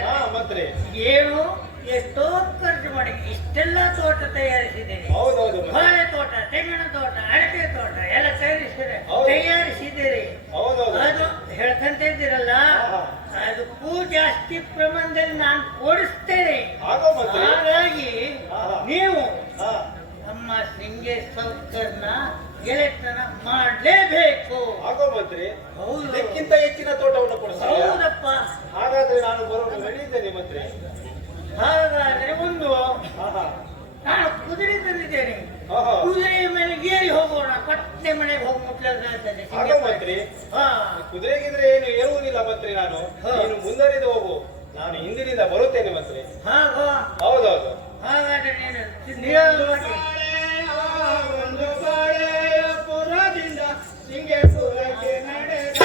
ಹಾ ಮಂತ್ರಿ. ಏನು ಎಷ್ಟೋ ಖರ್ಚು ಮಾಡಿ ಇಷ್ಟೆಲ್ಲ ತೋಟ ತಯಾರಿಸಿದ್ದೇನೆ. ಹೌದೌದು ಮಂತ್ರಿ. ಬಾಳೆ ತೋಟ, ತೆಂಗಿನ ತೋಟ, ಅಡಕೆ ತೋಟ ಎಲ್ಲ ಹೌದು. ತಯಾರಿಸಿದ್ದೀರಿ. ಹೌದೌದು. ಅದು ಹೇಳ್ಕಂತ ಇದ್ದೀರಲ್ಲ, ಆಹಾ. ಅದಕ್ಕೂ ಜಾಸ್ತಿ ಪ್ರಮಾಣದಲ್ಲಿ ನಾನು ಕೊಡಿಸ್ತೇನೆ. ಆಗೋ ಮಂತ್ರಿ. ಹಾಗಾಗಿ ಆಹಾ. ನೀವು ಹಾ. ನಮ್ಮ ಸಿಂಗೆ ಸೌಕರ್ನ ಗೆಳೆತನ ಮಾಡಲೇಬೇಕು. ಆಗೋ ಮಂತ್ರಿ. ಹೌದು. ಇದಕ್ಕಿಂತ ಹೆಚ್ಚಿನ ತೋಟವನ್ನು ಕೊಡಿಸ್ತೀರಾ? ಹೌದಪ್ಪ. ಹಾಗಾದ್ರೆ ನಾನು ಬರೋದು ನಡೆಯುತ್ತೇನೆ ಮಂತ್ರಿ. ಹಾಗಾದ್ರೆ ಒಂದು ಆಹಾ. ನಾನು ಕುದುರೆ ತಂದಿದ್ದೇನೆ. ಆಹಾ. ಕುದುರೆಯ ಮೇಲೆ ಏರಿ ಹೋಗೋಣ, ಪಟ್ಟೆ ಮನೆಗೆ ಹೋಗಿ ಮುಟ್ಲಲ್ತದೆ. ಆಗೋ ಮಂತ್ರಿ. ಹಾ. ಕುದುರೆಗಿದ್ರೆ ಏನು ಏರುವುದಿಲ್ಲ ಮಂತ್ರಿ. ನಾನು ಹಾ. ನೀನು ಮುಂದರಿದು ಹೋಗು, ನಾನು ಹಿಂದಿನಿಂದ ಬರುತ್ತೇನೆ ಮಂತ್ರಿ. ಹಾಗೋ. ಹೌದೌದು. ಹಾಗಾದ್ರೆ ನೀನು ನಿಧಾನವಾಗಿ ಒಂದು ಬಾಳೆಯ ಪುರದಿಂದ ಸಿಂಗೇಪುರಕ್ಕೆ ನಡೆದ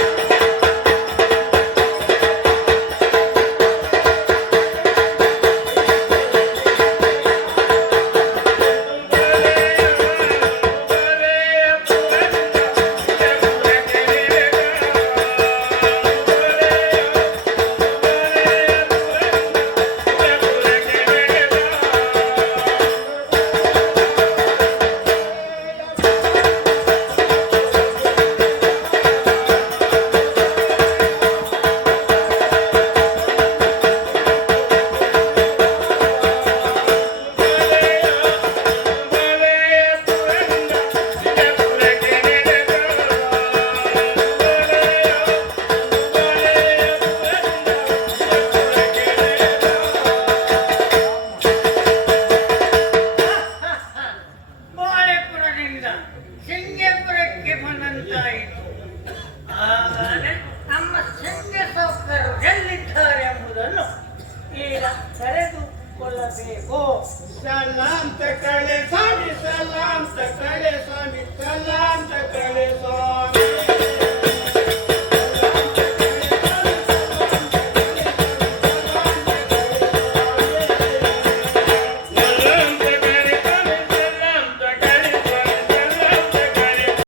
ಕರೆದುಕೊಳ್ಳಬೇಕು. ಸಲಾಂ ತಕಳೆ ಸ್ವಾಮಿ, ಸಲಾಂ ತಕಳೆ ಸ್ವಾಮಿ, ಸಲಾಂ ತಕಳೆ ಸ್ವಾಮಿ.